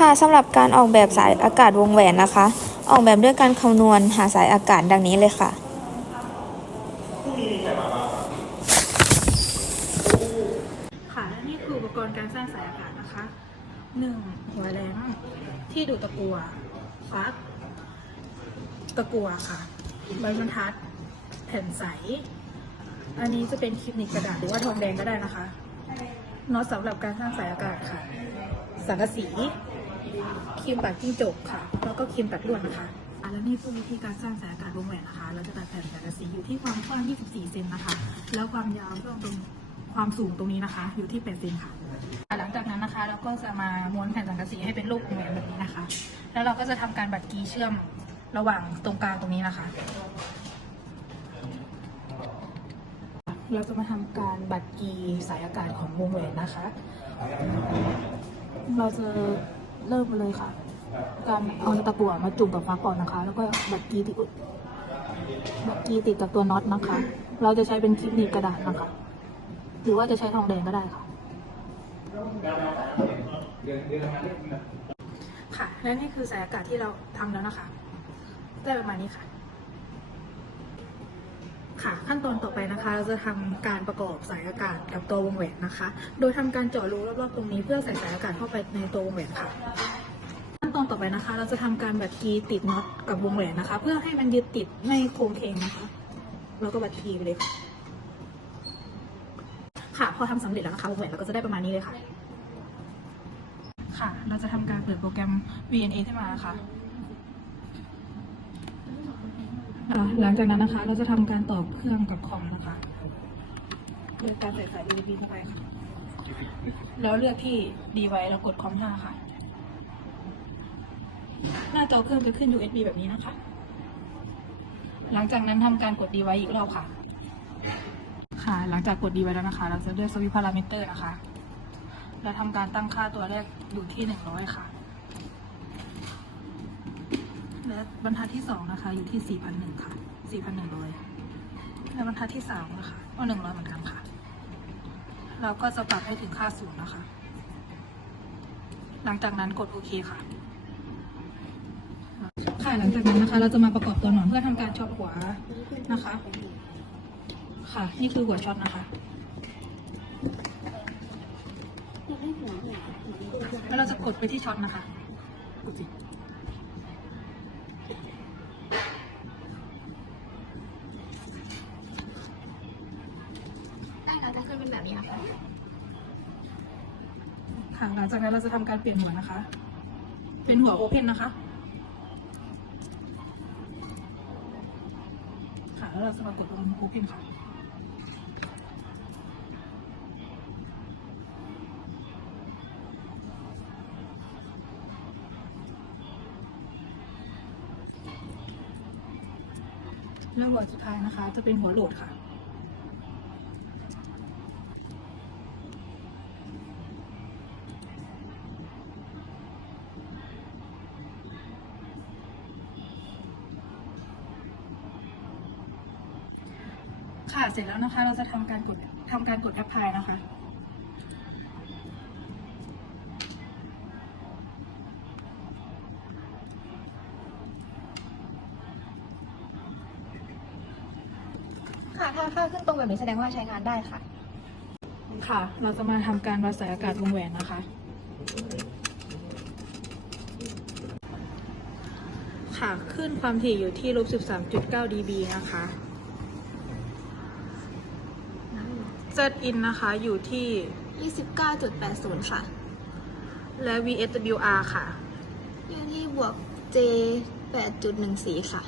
ค่ะสำหรับการออกแบบสายอากาศวงแหวนนะคะ ออกแบบด้วยการคำนวณหาสายอากาศดังนี้เลยค่ะ ค่ะและนี่คืออุปกรณ์การสร้างสายอากาศนะคะ 1. หัวแหลมที่ดูดตะกัวฟัก ตะกัวค่ะ ใบบรรทัด แผ่นใส อันนี้จะเป็นคลิปนิกกระดาษหรือว่าทองแดงก็ได้นะคะน็อตสำหรับการสร้างสายอากาศค่ะ สังกะสี ครีมปัดจิ้งจกค่ะ แล้วก็ครีมตัดลวดนะคะอะแล้วนี่คือวิธีการสร้างสายอากาศวงแหวนนะคะ เราจะตัดแผ่นสังกะสีอยู่ที่ความกว้าง 24 เซนนะคะ แล้วความยาวตรงความสูงตรงนี้นะคะ อยู่ที่ 8 เซนค่ะ หลังจากนั้นนะคะ เราก็จะมาม้วนแผ่นสังกะสีให้เป็นรูปวงแหวนแบบนี้นะคะ แล้วเราก็จะทำการบัดกีเชื่อมระหว่างตรงกลางตรงนี้นะคะ เราจะมาทำการบัดกีสายอากาศของวงแหวนนะคะ เราจะ เริ่มเลยค่ะ การเอาตะกั่วมาจุ่มกับฟ้าก่อนนะคะ แล้วก็บัดกีติดบัดกีติดกับตัวน็อตนะคะ เราจะใช้เป็นคลิปหนีบกระดาษนะคะ หรือว่าจะใช้ทองแดงก็ได้ค่ะ ค่ะ และนี่คือสายอากาศที่เราทำแล้วนะคะ ได้ประมาณนี้ค่ะ ค่ะ ขั้นตอนต่อไปนะคะ เราจะทำการประกอบสายอากาศกับตัววงแหวนนะคะ โดยทำการเจาะรูรอบๆตรงนี้เพื่อใส่สายอากาศเข้าไปในตัววงแหวนค่ะ ขั้นตอนต่อไปนะคะ เราจะทำการบัดกีติดน็อตกับวงแหวนนะคะ เพื่อให้มันยึดติดไม่โค้งเคงนะคะแล้วก็บัดกีไปเลยค่ะค่ะพอทำสำเร็จแล้วนะคะวงแหวนเราก็จะได้ประมาณนี้เลยค่ะ ค่ะ เราจะทำการเปิดโปรแกรม VNA ขึ้นมานะคะ อะหลังจากนั้นนะคะ เราจะทำการต่อเครื่องกับคอมนะคะโดยการใส่สาย USB เข้าไปค่ะแล้วเลือกที่ดีไว้แล้วกดคอม5ค่ะ หน้าจอเครื่องจะขึ้น USB แบบนี้นะคะ หลังจากนั้นทำการกดดีไว้อีกรอบค่ะ ค่ะ หลังจากกดดีไว้แล้วนะคะ เราจะเลือกสวิตพารามิเตอร์นะคะ แล้วทำการตั้งค่าตัวแรกอยู่ที่100ค่ะ และบรรทัดที่สองนะคะอยู่ที่4,001ค่ะ4,100และบรรทัดที่สามนะคะก็100เหมือนกันค่ะ เราก็จะปรับให้ถึงค่าศูนย์นะคะ หลังจากนั้นกดโอเคค่ะค่ะหลังจากนั้นนะคะ เราจะมาประกอบตัวหนอนเพื่อทำการช็อตหัวนะคะ ค่ะ นี่คือหัวช็อตนะคะแล้วเราจะกดไปที่ช็อตนะคะกดสิ จะขึ้นเป็นแบบนี้คะค่ะหลังจากนั้นเราจะทำการเปลี่ยนหัวนะคะ เป็นหัวโอเพนนะคะ ค่ะแล้วเราจะมากดตรงโอเพนค่ะแล้วหัวสุดท้ายนะคะ จะเป็นหัวโหลดค่ะ ค่ะ เสร็จแล้วนะคะ เราจะทำการกดทำการกดแอปพลายนะคะ ค่ะ ถ้าค่าขึ้นตรงแบบนี้แสดงว่าใช้งานได้ค่ะ ค่ะ เราจะมาทำการวัดสายอากาศวงแหวนนะคะ ค่ะ ขึ้นความถี่อยู่ที่ลบ 13.9 dB นะคะ Z in นะคะ อยู่ที่ 29.80 ค่ะ และ VSWR ค่ะ อยู่ที่บวก J 8.14 ค่ะ